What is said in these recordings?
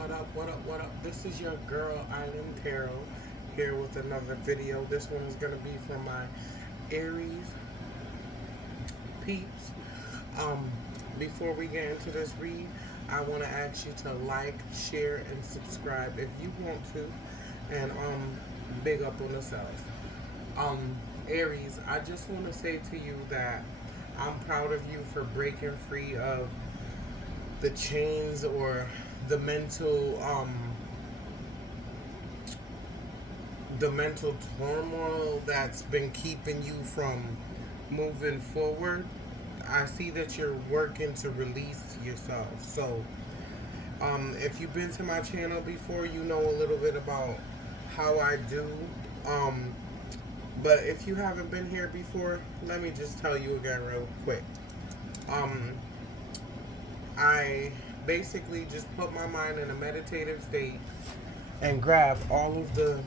What up, what up, what up? This is your girl, Island Tarot, here with another video. This one is going to be for my Aries peeps. Um, Before we get into this read, I want to ask you to like, share, and subscribe if you want to. And big up on yourself. Um, Aries, I just want to say to you that I'm proud of you for breaking free of the chains or the mental turmoil that's been keeping you from moving forward. I see that you're working to release yourself. So, if you've been to my channel before, you know a little bit about how I do. Um, but if you haven't been here before, let me just tell you again real quick. Um, I basically just put my mind in a meditative state and grab all of the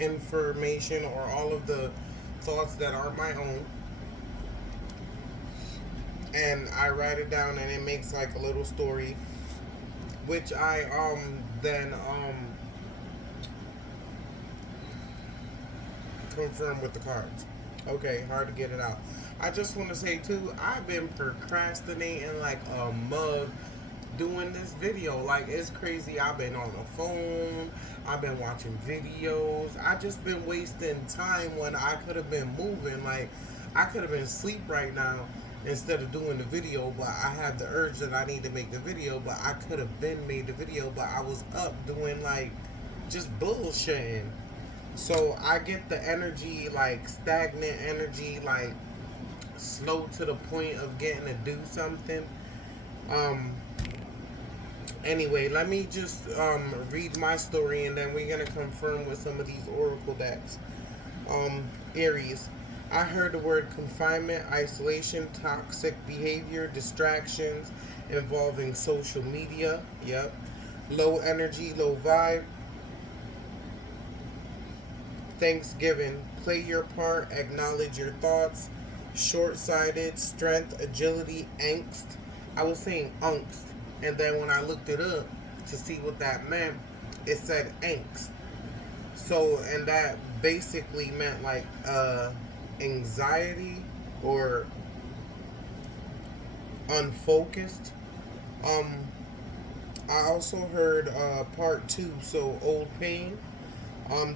information or all of the thoughts that are my own, and I write it down, and it makes like a little story, which I then confirm with the cards. Okay, hard to get it out. I just want to say too, I've been procrastinating like a mug doing this video. Like, it's crazy. I've been on the phone, I've been watching videos, I just been wasting time when I could have been moving. Like, I could have been asleep right now instead of doing the video, but I have the urge that I need to make the video, but I could have been made the video, but I was up doing like just bullshitting. So I get the energy, like stagnant energy, like slow to the point of getting to do something. Um Anyway, let me just read my story, and then we're gonna confirm with some of these oracle decks. Aries, I heard the word confinement, isolation, toxic behavior, distractions involving social media. Yep. Low energy, low vibe. Thanksgiving, play your part, acknowledge your thoughts. Short-sighted, strength, agility, angst. I was saying angst, and then when I looked it up to see what that meant, it said angst. So, and that basically meant like anxiety or unfocused. Um, I also heard part two, so old pain.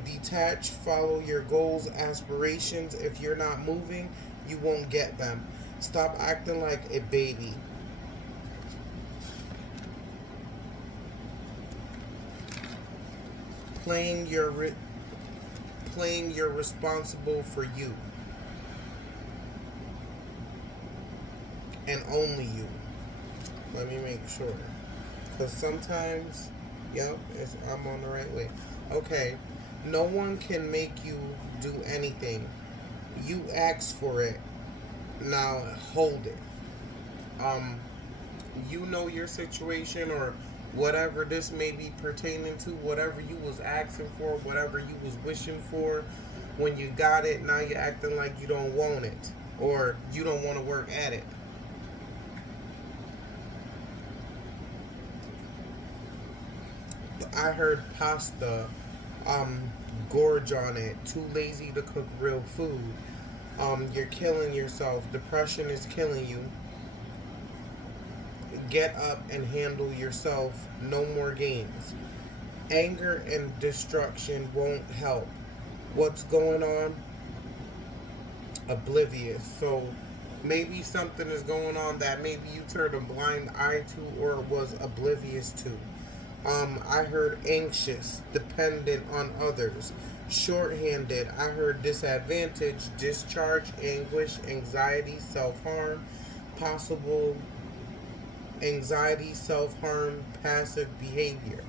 Detach, follow your goals, aspirations. If you're not moving, you won't get them. Stop acting like a baby. Playing your responsible for you and only you. Let me make sure, because sometimes, yep, I'm on the right way. Okay, no one can make you do anything. You ask for it. Now hold it. Um, you know your situation, or whatever this may be pertaining to, whatever you was asking for, whatever you was wishing for. When you got it, now you're acting like you don't want it, or you don't want to work at it. I heard pasta, gorge on it, too lazy to cook real food. You're killing yourself. Depression is killing you. Get up and handle yourself. No more games. Anger and destruction won't help. What's going on? Oblivious. So maybe something is going on that maybe you turned a blind eye to or was oblivious to. I heard anxious, dependent on others, short-handed. I heard disadvantage, discharge, anguish, anxiety, self-harm, possible anxiety, self-harm, passive behavior.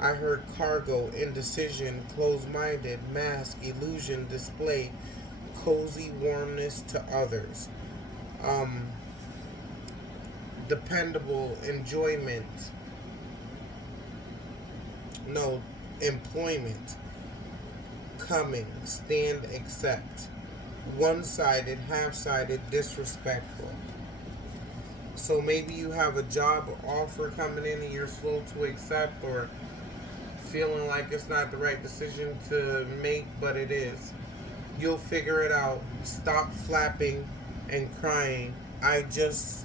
I heard cargo, indecision, closed-minded, mask, illusion, display, cozy warmness to others. Dependable, enjoyment. No, employment. Coming, stand, accept. One-sided, half-sided, disrespectful. So maybe you have a job offer coming in and you're slow to accept, or feeling like it's not the right decision to make, but it is. You'll figure it out. Stop flapping and crying. I just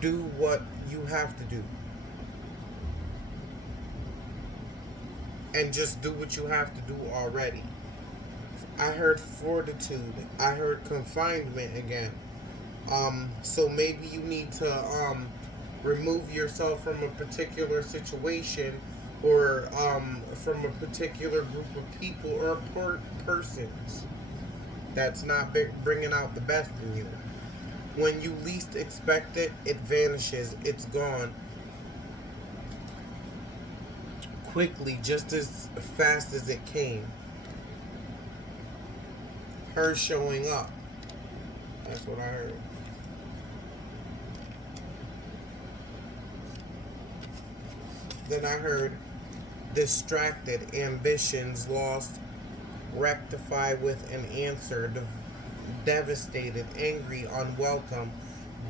do what you have to do. And just do what you have to do already. I heard fortitude. I heard confinement again. So maybe you need to remove yourself from a particular situation, or from a particular group of people or persons that's not bringing out the best in you. When you least expect it, it vanishes. It's gone quickly, just as fast as it came. Her showing up. That's what I heard. Then I heard distracted, ambitions lost, rectify with an answer, devastated, angry, unwelcome,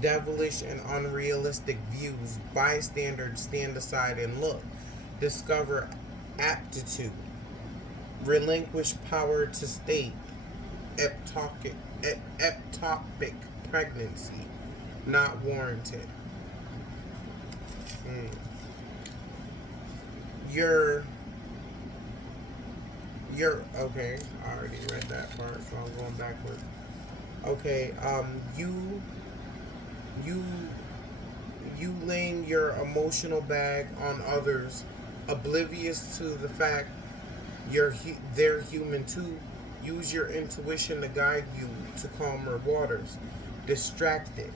devilish and unrealistic views, bystanders stand aside and look, discover aptitude, relinquish power to state, ectopic pregnancy, not warranted. Mm. You're okay. I already read that part, so I'm going backwards. Okay, you you laying your emotional bag on others, oblivious to the fact they're human too. Use your intuition to guide you to calmer waters. Distracted,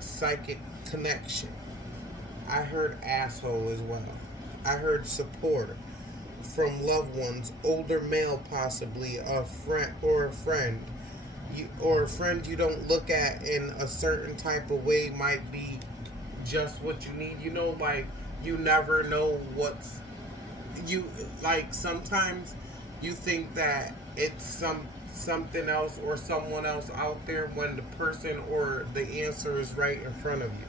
psychic connection. I heard asshole as well. I heard support from loved ones, older male possibly, a friend. Or a friend you don't look at in a certain type of way might be just what you need. You know, like, you never know what's you like. Sometimes you think that it's something else or someone else out there when the person or the answer is right in front of you.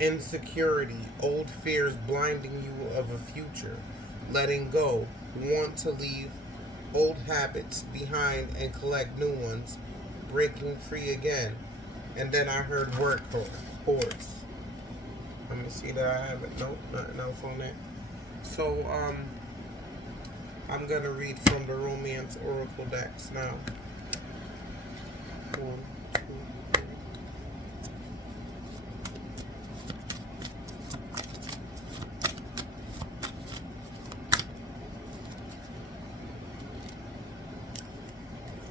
Insecurity, old fears blinding you of a future, letting go, want to leave old habits behind and collect new ones, breaking free again. And then I heard work horse. Let me see that I have it. Nope, nothing else on that. So, I'm gonna read from the Romance Oracle decks now. One, two, three.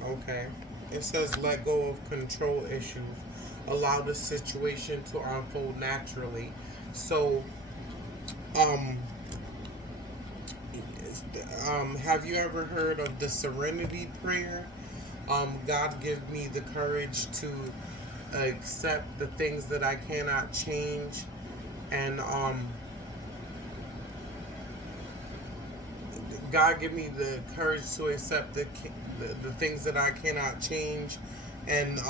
Okay. It says let go of control issues. Allow the situation to unfold naturally. So, um, have you ever heard of the Serenity Prayer? God give me the courage to accept the things that I cannot change, and God give me the courage to accept the things that I cannot change, and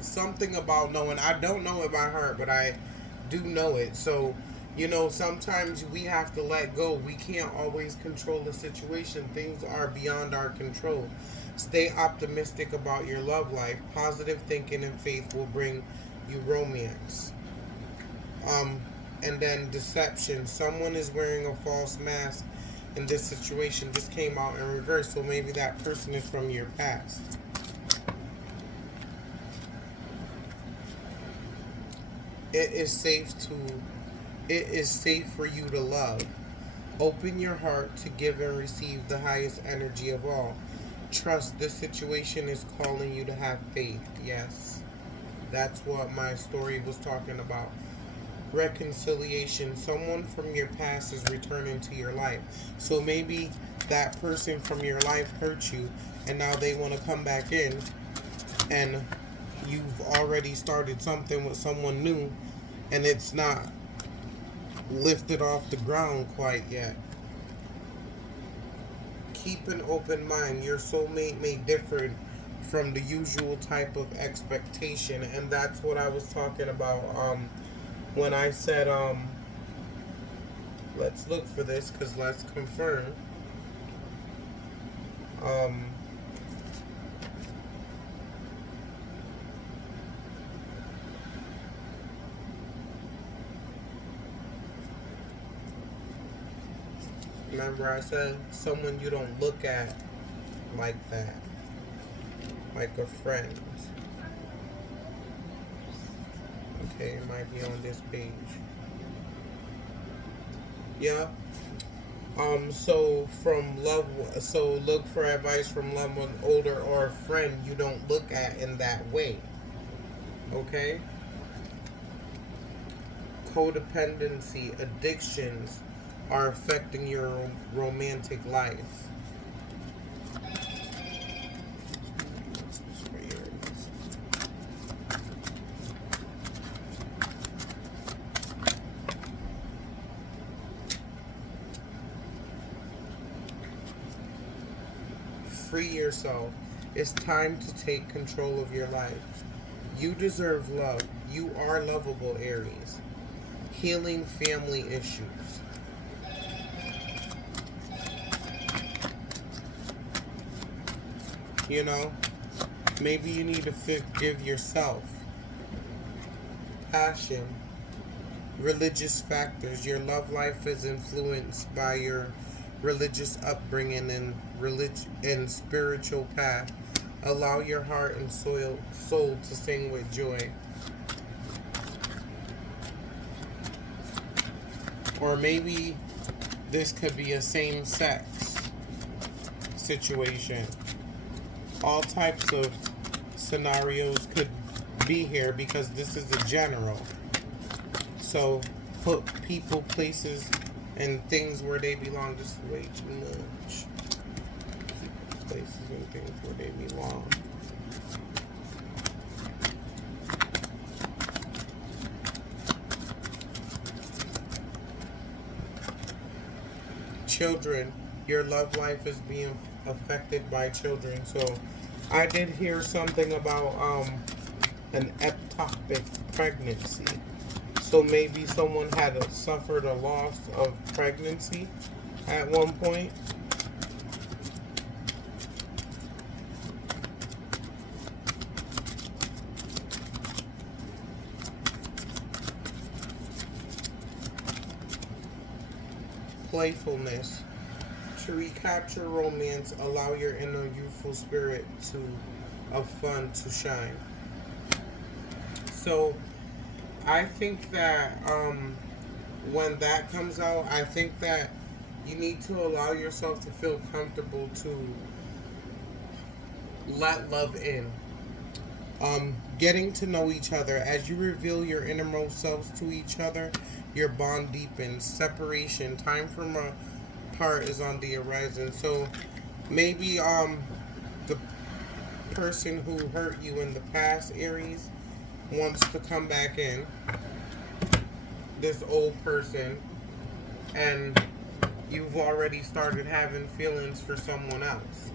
something about knowing. I don't know it by heart, but I do know it. So, sometimes we have to let go. We can't always control the situation. Things are beyond our control. Stay optimistic about your love life. Positive thinking and faith will bring you romance. Um, and then deception. Someone is wearing a false mask in this situation. Just came out in reverse, so maybe that person is from your past. It is safe to it is safe for you to love. Open your heart to give and receive the highest energy of all. Trust this situation is calling you to have faith. Yes. That's what my story was talking about. Reconciliation. Someone from your past is returning to your life. So maybe that person from your life hurt you and now they want to come back in, and you've already started something with someone new and it's not lifted off the ground quite yet. Keep an open mind. Your soulmate may differ from the usual type of expectation. And that's what I was talking about when I said let's look for this, because let's confirm. um Remember I said someone you don't look at like that, like a friend. Okay, it might be on this page. Yeah. So from love, so look for advice from loved one, older, or a friend you don't look at in that way. Okay. Codependency, addictions are affecting your romantic life. Free yourself. It's time to take control of your life. You deserve love. You are lovable, Aries. Healing family issues. You know, maybe you need to forgive yourself. Passion. Religious factors. Your love life is influenced by your religious upbringing and spiritual path. Allow your heart and soul to sing with joy. Or maybe this could be a same-sex situation. All types of scenarios could be here because this is a general. So put people, places, and things where they belong. Just way too much. Places and things where they belong. Children, your love life is being affected by children. So I did hear something about an ectopic pregnancy. So maybe someone had suffered a loss of pregnancy at one point. Playfulness. To recapture romance, allow your inner youthful spirit of fun to shine. So I think that when that comes out, I think that you need to allow yourself to feel comfortable to let love in. Getting to know each other. As you reveal your innermost selves to each other, your bond deepens. Separation. Time from apart is on the horizon. So maybe the person who hurt you in the past, Aries, wants to come back in. This old person, and you've already started having feelings for someone else,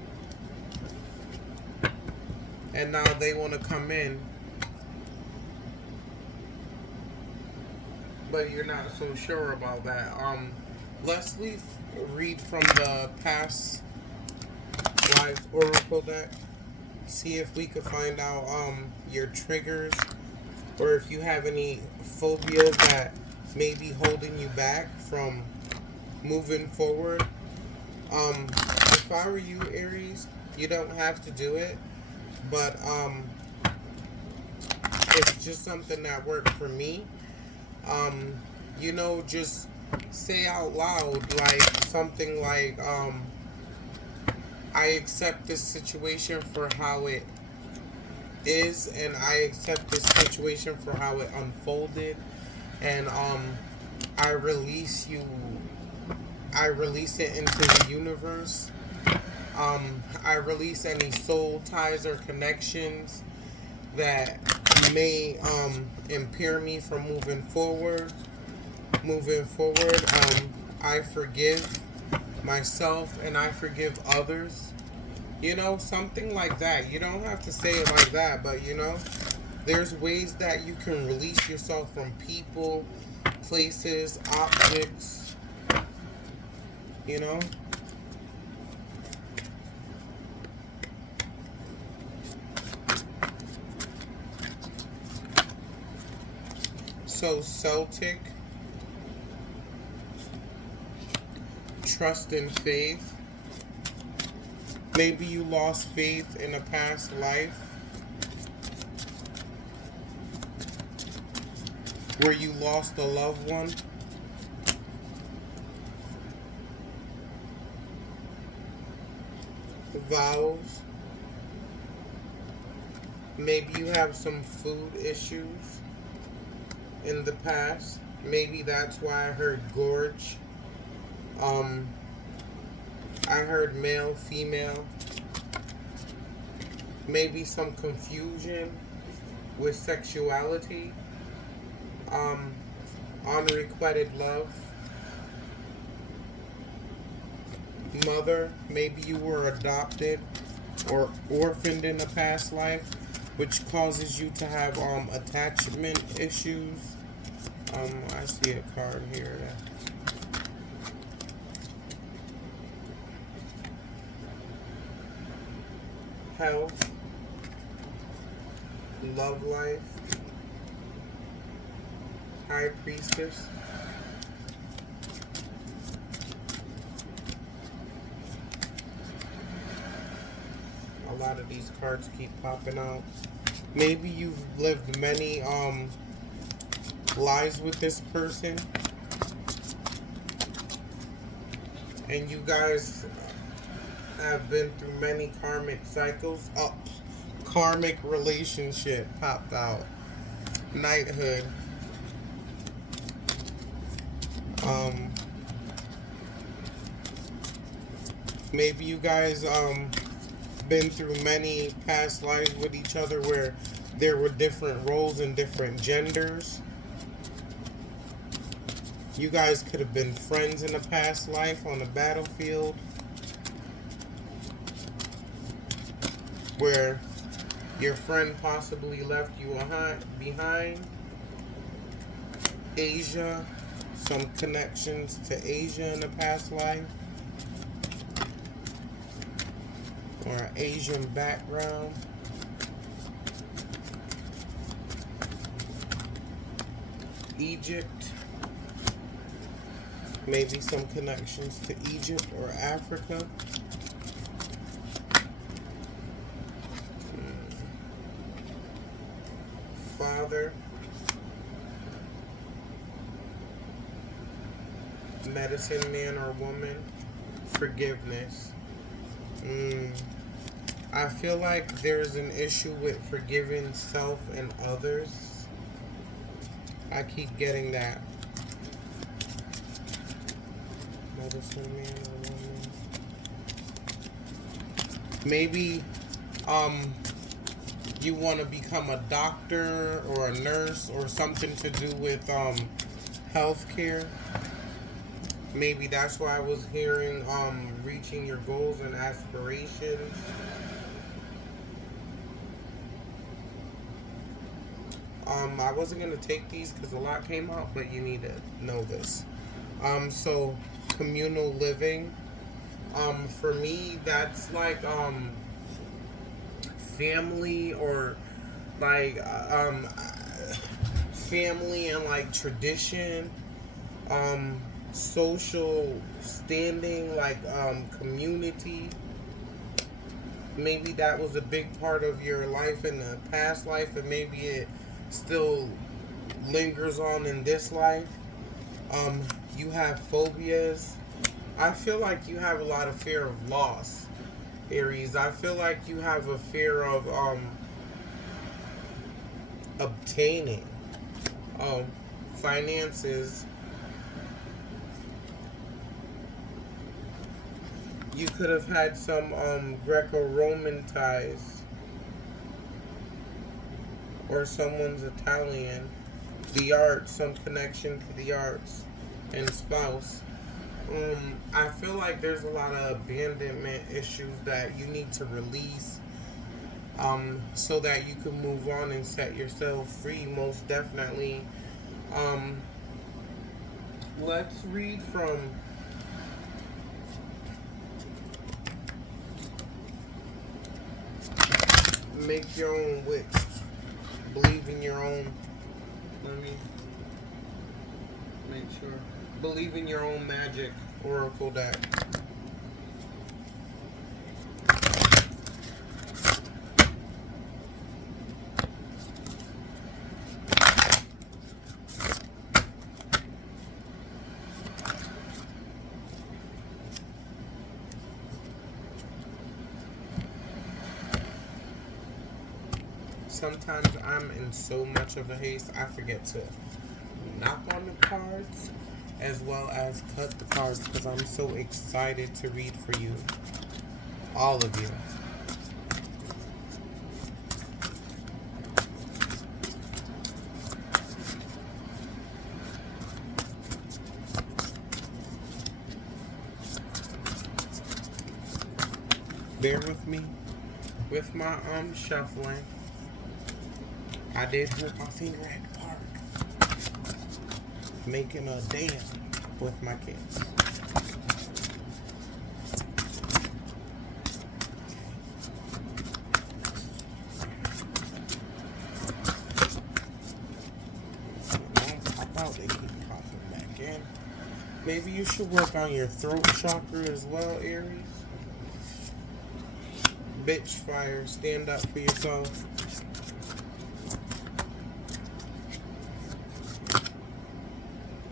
and now they want to come in, but you're not so sure about that. Let's read from the past lives oracle deck. See if we could find out your triggers, or if you have any phobias that may be holding you back from moving forward. If I were you, Aries, you don't have to do it, but it's just something that worked for me. Just say out loud, like something like, I accept this situation for how it is, and I accept this situation for how it unfolded, and I release it into the universe. I release any soul ties or connections that may impair me from moving forward. I forgive myself and I forgive others You know, something like that. You don't have to say it like that, but you know, there's ways that you can release yourself from people, places, objects, you know? So, Celtic, trust and faith. Maybe you lost faith in a past life where you lost a loved one. Vows. Maybe you have some food issues in the past. Maybe that's why I heard gorge. Um, I heard male, female. Maybe some confusion with sexuality. Um, Unrequited love. Mother, maybe you were adopted or orphaned in a past life, which causes you to have attachment issues. I see a card here. Health, love life, High Priestess. A lot of these cards keep popping out. Maybe you've lived many lives with this person, and you guys have been through many karmic cycles. Oh, karmic relationship popped out. Knighthood. Maybe you guys been through many past lives with each other where there were different roles and different genders. You guys could have been friends in a past life on the battlefield, where your friend possibly left you behind. Asia, some connections to Asia in a past life, or Asian background. Egypt, maybe some connections to Egypt or Africa. Father, medicine man or woman, forgiveness. I feel like there's an issue with forgiving self and others. I keep getting that. Medicine man or woman. Maybe you want to become a doctor or a nurse or something to do with healthcare. Maybe that's why I was hearing reaching your goals and aspirations. I wasn't gonna take these because a lot came out, but you need to know this. So communal living. For me, that's like family, or like family and like tradition, social standing, like community. Maybe that was a big part of your life in the past life, and maybe it still lingers on in this life. You have phobias. I feel like you have a lot of fear of loss, Aries. I feel like you have a fear of obtaining finances. You could have had some Greco-Roman ties, or someone's Italian. The arts, some connection to the arts, and spouse. I feel like there's a lot of abandonment issues that you need to release, so that you can move on and set yourself free. Most definitely. Um, let's read from Make Your Own Witch. Believe in your own. Let me make sure. Believe in Your Own Magic Oracle deck. Sometimes I'm in so much of a haste, I forget to knock on the cards as well as cut the cards because I'm so excited to read for you, all of you. Bear with me with my shuffling. I did hurt my finger at the park, making a dam with my kids. Pop out, they keep popping back in. Maybe you should work on your throat chakra as well, Aries. Bitch fire, stand up for yourself.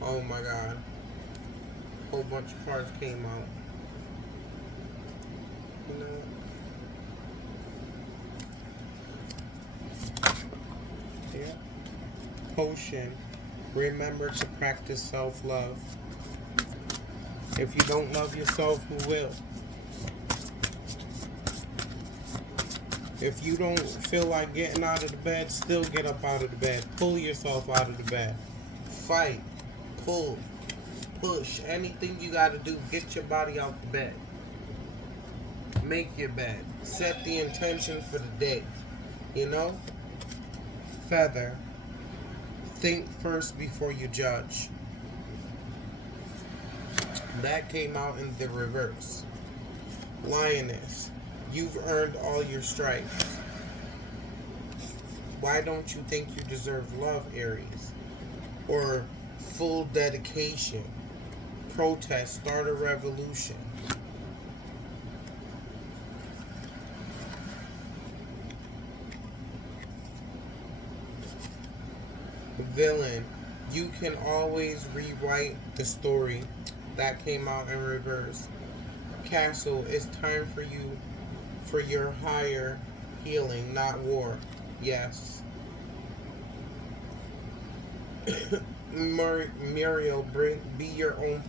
Oh my god. A whole bunch of cards came out. You know what? Yeah. Potion. Remember to practice self-love. If you don't love yourself, who will? If you don't feel like getting out of the bed, still get up out of the bed. Pull yourself out of the bed. Fight. Pull. Push. Anything you gotta do, get your body out the bed. Make your bed. Set the intention for the day. You know? Feather. Think first before you judge. That came out in the reverse. Lioness. You've earned all your stripes. Why don't you think you deserve love, Aries? Or full dedication? Protest. Start a revolution. Villain. You can always rewrite the story. That came out in reverse. Castle. It's time for you, for your higher healing, not war. Yes. Muriel, be your own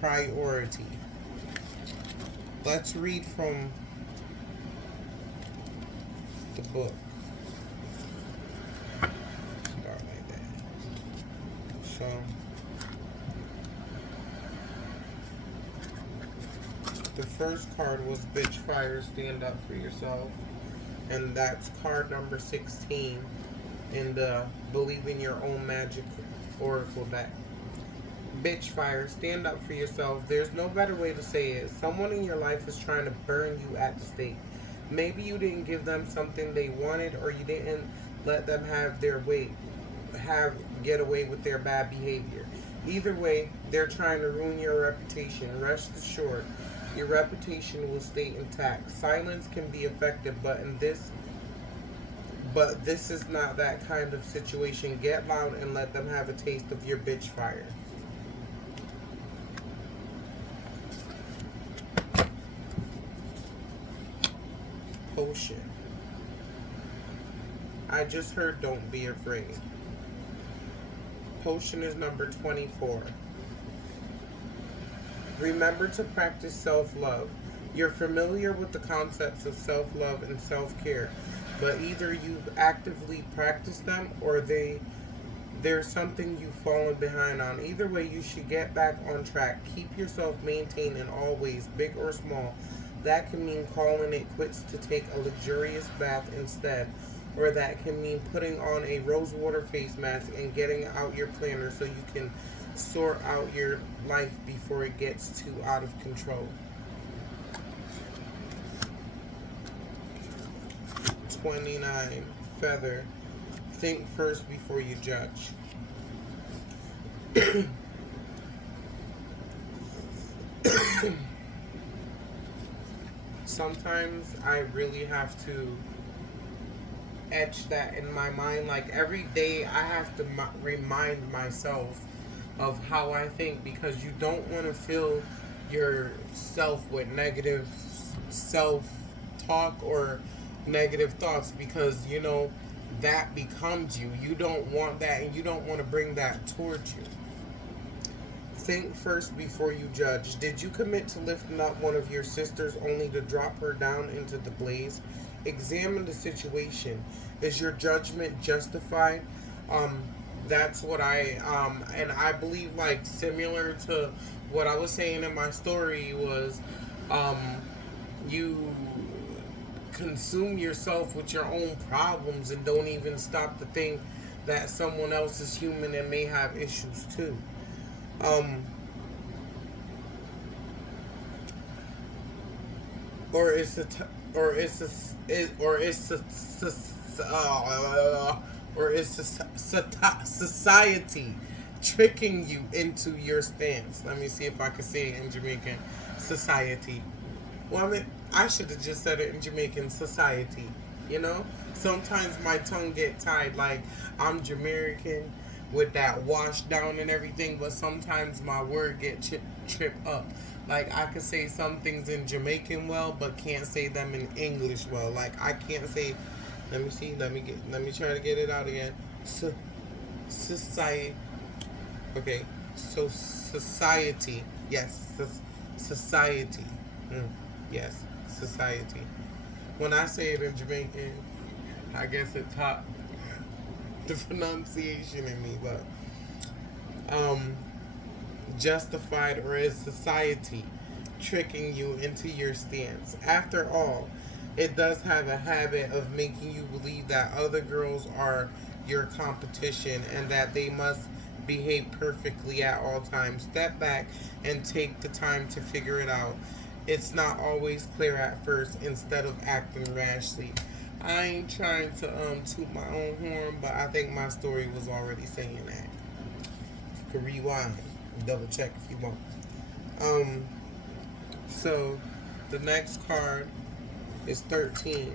priority. Let's read from the book. Start like that. So, the first card was Bitch Fire, Stand Up for Yourself. And that's card number 16 in the Believe in Your Own Magic Oracle deck. Bitch Fire, stand up for yourself. There's no better way to say it. Someone in your life is trying to burn you at the stake. Maybe you didn't give them something they wanted, or you didn't let them have their way, get away with their bad behavior. Either way, they're trying to ruin your reputation. Rest assured, your reputation will stay intact. Silence can be effective, but this is not that kind of situation. Get loud and let them have a taste of your bitch fire. Potion. I just heard don't be afraid. Potion is number 24. Remember to practice self-love. You're familiar with the concepts of self-love and self-care, but either you've actively practiced them or There's something you've fallen behind on. Either way, you should get back on track. Keep yourself maintained in all ways, big or small. That can mean calling it quits to take a luxurious bath instead. Or that can mean putting on a rosewater face mask and getting out your planner so you can sort out your life before it gets too out of control. 29. Feather. Think first before you judge. Sometimes I really have to etch that in my mind. Like every day, I have to remind myself of how I think, because you don't want to fill yourself with negative self talk or negative thoughts, because you know that becomes you. You don't want that, and you don't want to bring that towards you. Think first before you judge. Did you commit to lifting up one of your sisters only to drop her down into the blaze? Examine the situation. Is your judgment justified? That's what and I believe, like, similar to what I was saying in my story was, you consume yourself with your own problems and don't even stop to think that someone else is human and may have issues too. Or it's a or it's a or it's a or it's society tricking you into your stance. Let me see if I can say it in Jamaican. Society. Well, I mean, I should have just said it in Jamaican. Society. You know? Sometimes my tongue get tied. Like, I'm Jamaican with that wash down and everything, but sometimes my word get tripped up. Like, I could say some things in Jamaican well, but can't say them in English well. Like, I can't say. Let me see. Let me try to get it out again. Society. Okay. So society. Yes. Society. Yes. Society. When I say it in Jamaican, I guess it taught the pronunciation in me, but justified, or is society tricking you into your stance? After all, it does have a habit of making you believe that other girls are your competition and that they must behave perfectly at all times. Step back and take the time to figure it out. It's not always clear at first. Instead of acting rashly. I ain't trying to toot my own horn, but I think my story was already saying that. You can rewind, double check if you want. So the next card is 13.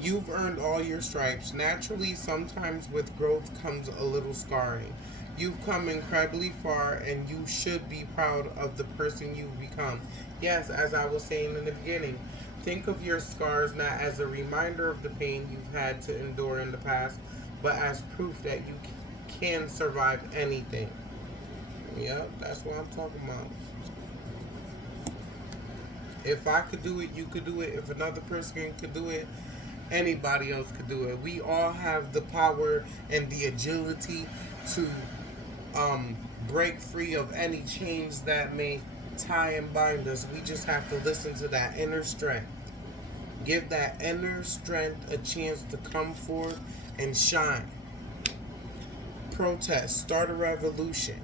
You've earned all your stripes. Naturally, sometimes with growth comes a little scarring. You've come incredibly far, and you should be proud of the person you've become. Yes, as I was saying in the beginning, think of your scars not as a reminder of the pain you've had to endure in the past, but as proof that you can survive anything. Yep, that's what I'm talking about. If I could do it, you could do it. If another person could do it, anybody else could do it. We all have the power and the agility to break free of any chains that may tie and bind us. We just have to listen to that inner strength. Give that inner strength a chance to come forth and shine. Protest. Start a revolution.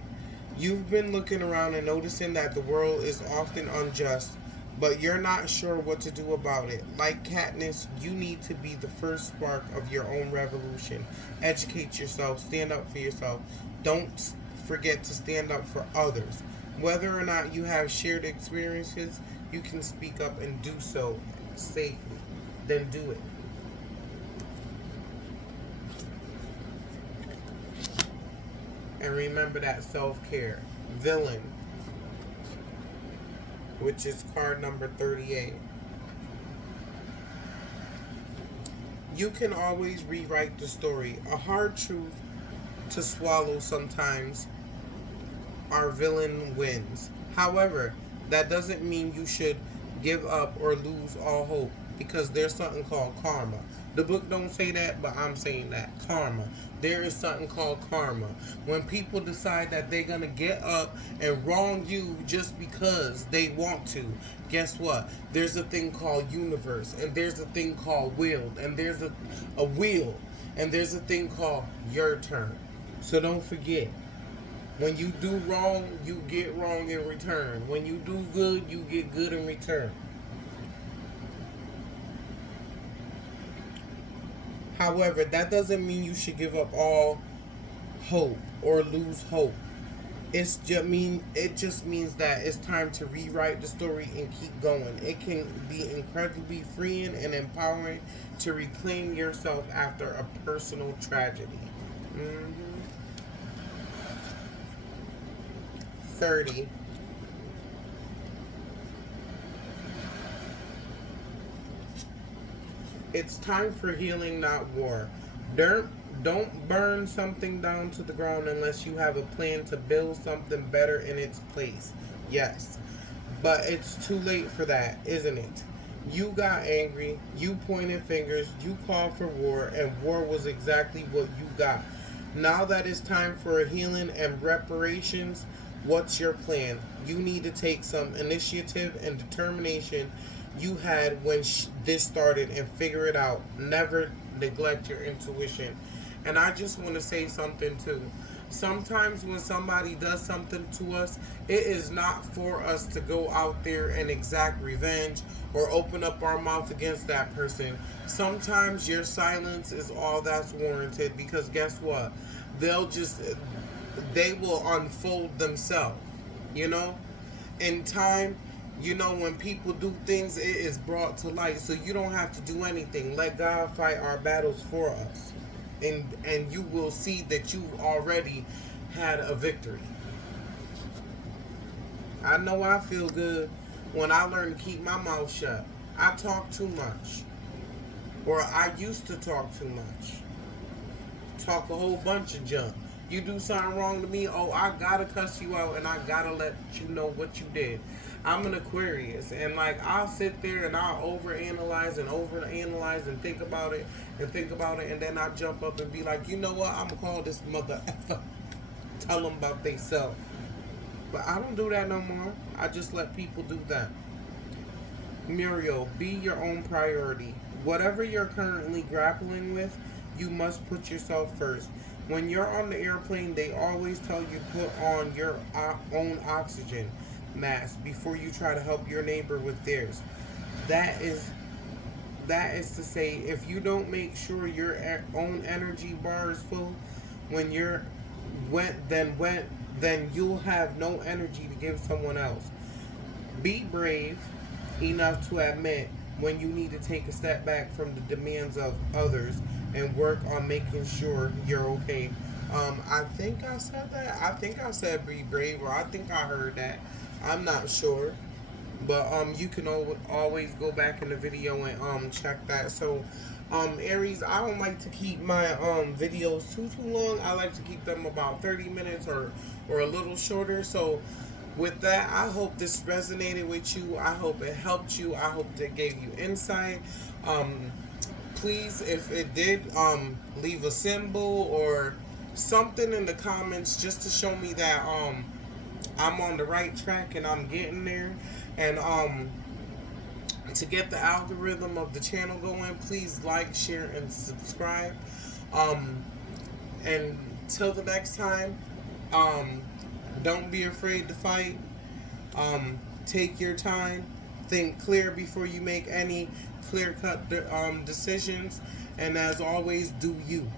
You've been looking around and noticing that the world is often unjust, but you're not sure what to do about it. Like Katniss, you need to be the first spark of your own revolution. Educate yourself. Stand up for yourself. Don't forget to stand up for others. Whether or not you have shared experiences, you can speak up and do so safely. Then do it. And remember that self-care. Villain, which is card number 38. You can always rewrite the story. A hard truth to swallow sometimes. Our villain wins. However, that doesn't mean you should give up or lose all hope. because there's something called karma. The book don't say that, but I'm saying that. Karma. There is something called karma. When people decide that they're going to get up and wrong you just because they want to, guess what? There's a thing called universe, and there's a thing called will, and there's a wheel, and there's a thing called your turn. So don't forget. When you do wrong, you get wrong in return. When you do good, you get good in return. However, that doesn't mean you should give up all hope or lose hope. It just means that it's time to rewrite the story and keep going. It can be incredibly freeing and empowering to reclaim yourself after a personal tragedy. 30. It's time for healing, not war. Don't burn something down to the ground unless you have a plan to build something better in its place. Yes. But it's too late for that, isn't it? You got angry, you pointed fingers, you called for war, and war was exactly what you got. Now that it's time for a healing and reparations, what's your plan? You need to take some initiative and determination you had when this started and figure it out. Never neglect your intuition. And I just want to say something too. Sometimes when somebody does something to us, it is not for us to go out there and exact revenge or open up our mouth against that person. Sometimes your silence is all that's warranted, because guess what? They will unfold themselves, you know? In time, when people do things, it is brought to light. So you don't have to do anything. Let God fight our battles for us. And you will see that you already had a victory. I know I feel good when I learn to keep my mouth shut. I talk too much. Or I used to talk too much. Talk a whole bunch of junk. You do something wrong to me, oh, I gotta cuss you out and I gotta let you know what you did. I'm an Aquarius, and I'll sit there and I'll overanalyze and think about it, and then I jump up and be like, you know what, I'm gonna call this mother effer. Tell them about themselves. But I don't do that no more. I just let people do that. Muriel, be your own priority. Whatever you're currently grappling with, you must put yourself first. When you're on the airplane, they always tell you put on your own oxygen mask before you try to help your neighbor with theirs. That is to say, if you don't make sure your own energy bar is full when you're then you'll have no energy to give someone else. Be brave enough to admit when you need to take a step back from the demands of others and work on making sure you're okay. I think I said that. I think I said be brave, or I think I heard that. I'm not sure. But you can always go back in the video and check that. So, Aries, I don't like to keep my videos too long. I like to keep them about 30 minutes or a little shorter. So, with that, I hope this resonated with you. I hope it helped you. I hope it gave you insight. Please, if it did, leave a symbol or something in the comments just to show me that I'm on the right track and I'm getting there. And to get the algorithm of the channel going, please like, share, and subscribe. And till the next time, don't be afraid to fight. Take your time. Think clear before you make any clear-cut decisions. And as always, do you.